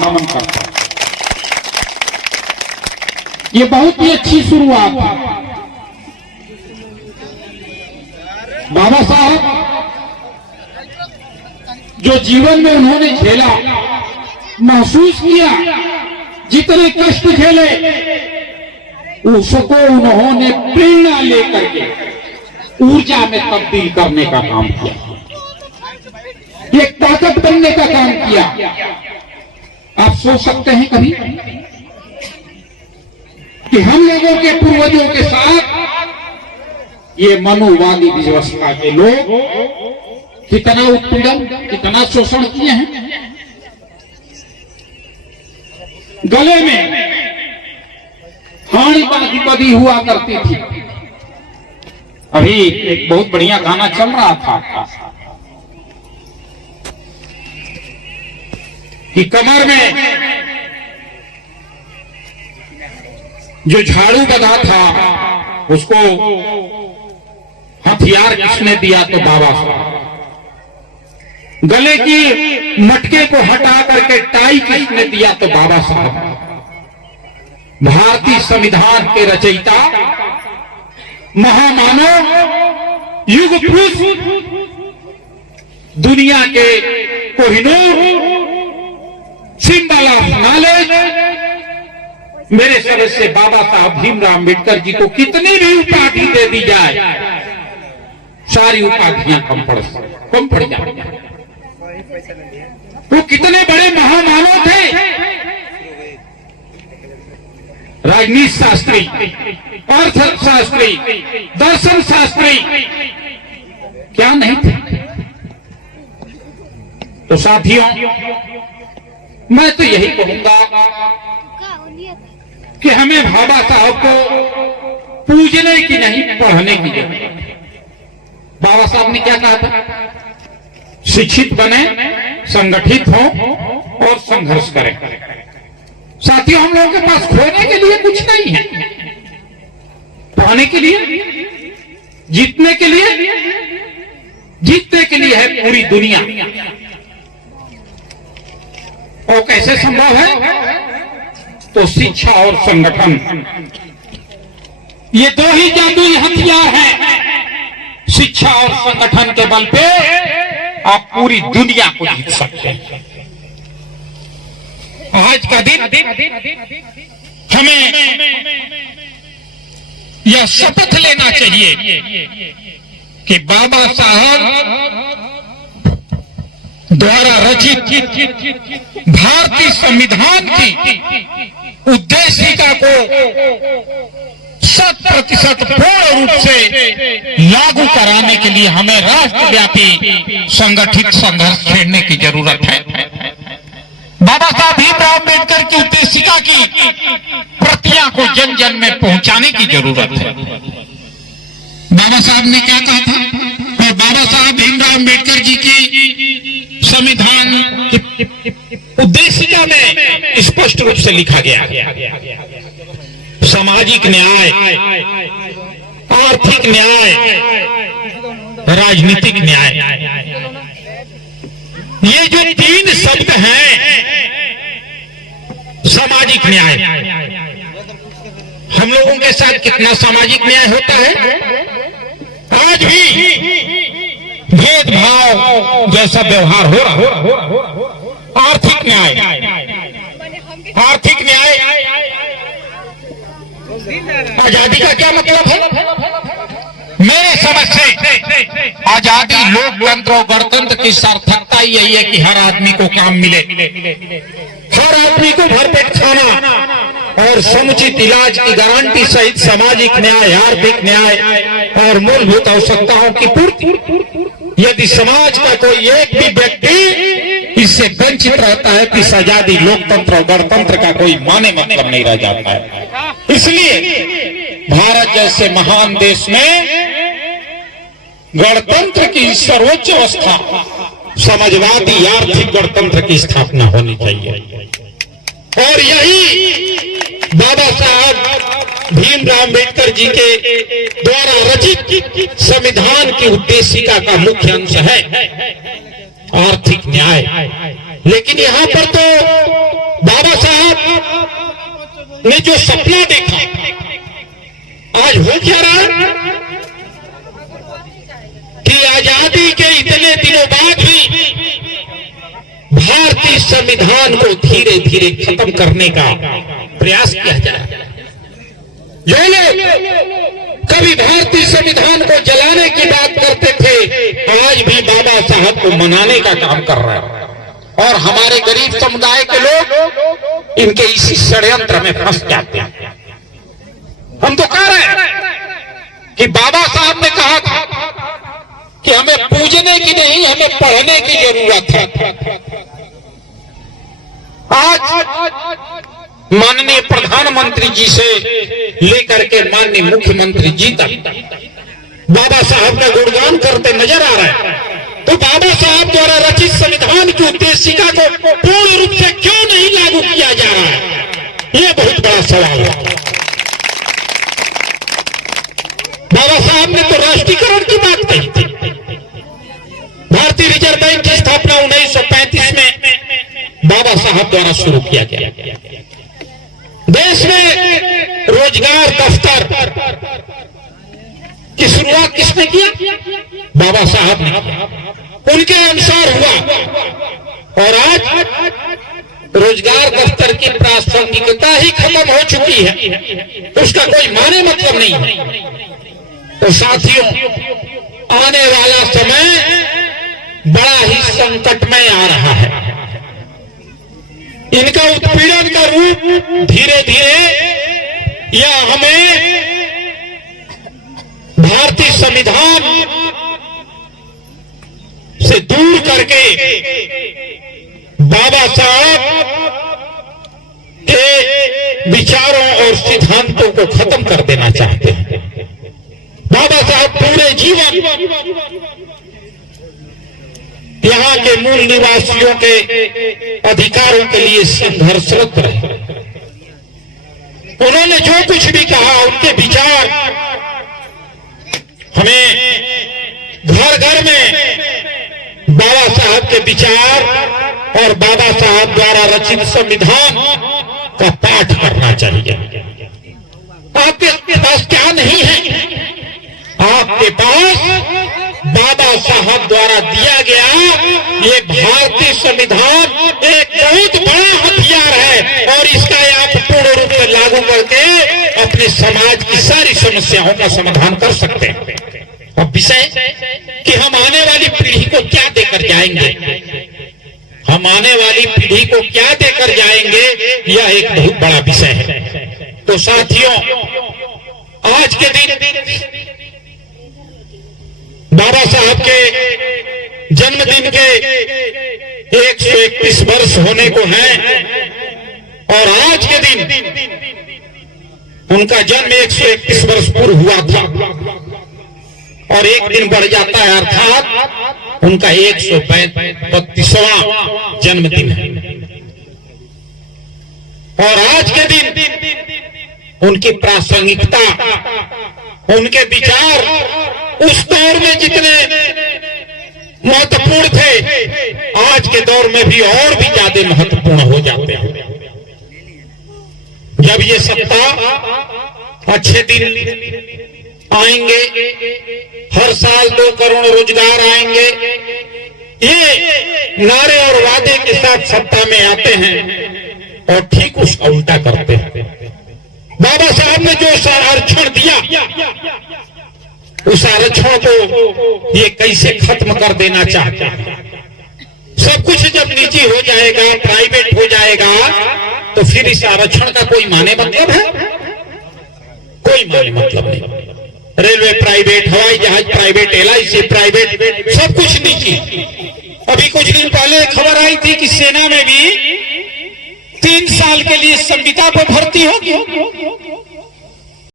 नमन करता हूं। ये बहुत ही अच्छी शुरुआत है। बाबा साहब जो जीवन में उन्होंने झेला, महसूस किया, जितने कष्ट झेले, उसको उन्होंने प्रेरणा लेकर के ऊर्जा में तब्दील करने का काम किया, एक ताकत बनने का काम किया। आप सोच सकते हैं कभी कि हम लोगों के पूर्वजों के साथ ये मनुवादी व्यवस्था के लोग कितना उत्पीड़न, कितना शोषण किए हैं। गले में हाड़ी बांधी बदी हुआ करती थी। अभी एक बहुत बढ़िया गाना चल रहा था कि कमर में जो झाड़ू बंधा था उसको हथियार किसने दिया? तो बाबा साहब। गले की मटके को हटा करके टाई किसने दिया? तो बाबा साहब। भारतीय संविधान के रचयिता, महामानव, युग पुरुष, दुनिया के कोहिनूर, सिंबल ऑफ नॉलेज, मेरे सदस्य बाबा साहब भीमराव अम्बेडकर जी को कितनी भी उपाधि दे दी जाए, सारी उपाधियां कम पड़ जाती। वो कितने बड़े महामानव थे। राजनीति शास्त्री, अर्थशास्त्री, दर्शन शास्त्री, क्या नहीं थे? तो साथियों, मैं तो यही कहूंगा कि हमें बाबा साहब को पूजने की नहीं, पढ़ने की जरूरत है। बाबा साहब ने क्या कहा था? शिक्षित बने, संगठित हो और संघर्ष करें। साथियों, हम लोगों के पास खोने के लिए कुछ नहीं है, पाने के लिए, जीतने के लिए है पूरी दुनिया। और कैसे संभव है? तो शिक्षा और संगठन, ये दो ही जादुई हथियार हैं। शिक्षा और संगठन के बल पे आप पूरी दुनिया को जीत सकते हैं। आज का दिन हमें यह शपथ लेना चाहिए कि बाबा साहब द्वारा रचित भारतीय संविधान की उद्देशिका को 100% पूर्ण रूप से लागू कराने के लिए हमें राष्ट्रव्यापी संगठित संघर्ष छेड़ने की जरूरत है। बाबा साहब भीमराव अम्बेडकर की उद्देशिका की प्रतियां को जन जन में पहुंचाने की जरूरत है। बाबा साहब ने क्या कहा था? और बाबा साहब भीमराव अम्बेडकर जी की संविधान की उद्देशिका में स्पष्ट रूप से लिखा गया, सामाजिक न्याय, आर्थिक न्याय, राजनीतिक न्याय। ये जो तीन शब्द हैं, सामाजिक न्याय, हम लोगों के साथ कितना सामाजिक न्याय होता है? आज भी भेदभाव जैसा व्यवहार हो रहा। आर्थिक न्याय, आर्थिक न्याय, आजादी का क्या मतलब है? मेरे समझ से आजादी, लोकतंत्र और गणतंत्र की सार्थकता यही है कि हर आदमी को काम मिले, हर आदमी को भरपेट खाना और समुचित इलाज की गारंटी सहित सामाजिक न्याय, आर्थिक न्याय और मूलभूत आवश्यकताओं की पूर्ति। यदि समाज का कोई एक भी व्यक्ति इससे वंचित रहता है कि आजादी, लोकतंत्र और गणतंत्र का कोई माने मतलब नहीं रह जाता है। इसलिए भारत जैसे महान देश में गणतंत्र की सर्वोच्च अवस्था समाजवादी आर्थिक गणतंत्र की स्थापना होनी चाहिए। और यही बाबा साहब भीमराव अम्बेडकर जी के द्वारा रचित संविधान की उद्देशिका का मुख्य अंश है आर्थिक न्याय। लेकिन यहाँ पर तो बाबा साहब ने जो सपना देखा, आज हो क्या रहा है कि आजादी के इतने दिनों बाद भी भारतीय संविधान को धीरे धीरे खत्म करने का प्रयास किया जा रहा है। जो लोग कभी भारतीय संविधान को जलाने की बात करते थे, आज भी बाबा साहब को मनाने का काम कर रहे हैं। और हमारे गरीब समुदाय के लोग इनके इसी षड्यंत्र में फंस जाते हैं। हम तो कह रहे हैं कि बाबा साहब ने कहा था कि हमें पूजने की नहीं, हमें पढ़ने की जरूरत है। आज माननीय प्रधानमंत्री जी से लेकर के माननीय मुख्यमंत्री जी तक बाबा साहब का गुणगान करते नजर आ रहे हैं। तो बाबा साहब द्वारा रचित संविधान की उद्देशिका को पूर्ण रूप से क्यों नहीं लागू किया जा रहा है, यह बहुत बड़ा सवाल है। बाबा साहब ने तो राष्ट्रीयकरण की बात कही थी। भारतीय रिजर्व बैंक की स्थापना 1935 में बाबा साहब द्वारा शुरू किया गया। देश में रोजगार दफ्तर की शुरुआत किसने किया? बाबा साहब ने। उनके अनुसार हुआ और आज रोजगार दफ्तर की प्रासंगिकता ही खत्म हो चुकी है, उसका कोई माने मतलब नहीं है। तो साथियों, आने वाला समय बड़ा ही संकटमय आ रहा है। इनका उत्पीड़न का रूप धीरे धीरे या हमें भारतीय संविधान से दूर करके बाबा साहब के विचारों और सिद्धांतों को खत्म कर देना चाहते हैं। बाबा साहब पूरे जीवन यहाँ के मूल निवासियों के अधिकारों के लिए संघर्षरत रहे। उन्होंने जो कुछ भी कहा, उनके विचार हमें घर घर में बाबा साहब के विचार और बाबा साहब द्वारा रचित संविधान का पाठ करना चाहिए। आपके पास क्या नहीं है? आपके पास बाबा साहब द्वारा दिया गया ये भारतीय संविधान एक बहुत बड़ा हथियार है और इसका आप पूर्ण रूप से लागू करके अपने समाज की सारी समस्याओं का समाधान कर सकते हैं। अब विषय कि हम आने वाली पीढ़ी को क्या देकर जाएंगे, हम आने वाली पीढ़ी को क्या देकर जाएंगे, यह एक बहुत बड़ा विषय है। तो साथियों, आज के दिन बाबा साहब के जन्मदिन के 131 वर्ष होने को हैं और आज के दिन उनका जन्म 131 वर्ष पूर्व हुआ था और एक दिन बढ़ जाता है, अर्थात उनका 132वां जन्मदिन है। और आज के दिन उनकी प्रासंगिकता, उनके विचार उस दौर में जितने महत्वपूर्ण थे, आज के दौर में भी और भी ज्यादा महत्वपूर्ण हो जाते हैं। जब ये सप्ताह अच्छे दिन आएंगे, हर साल 2 करोड़ रोजगार आएंगे, ये नारे और वादे के साथ सत्ता में आते हैं और ठीक उसका उल्टा करते हैं। बाबा साहब ने जो आरक्षण दिया, उस आरक्षण को ये कैसे खत्म कर देना चाहते हैं। सब कुछ जब निजी हो जाएगा, प्राइवेट हो जाएगा, तो फिर इस आरक्षण का कोई माने मतलब है? कोई माने मतलब नहीं। रेलवे प्राइवेट, हवाई जहाज प्राइवेट, LIC प्राइवेट, सब कुछ निजी। अभी कुछ दिन पहले खबर आई थी कि सेना में भी 3 साल के लिए संविदा पर भर्ती होगी।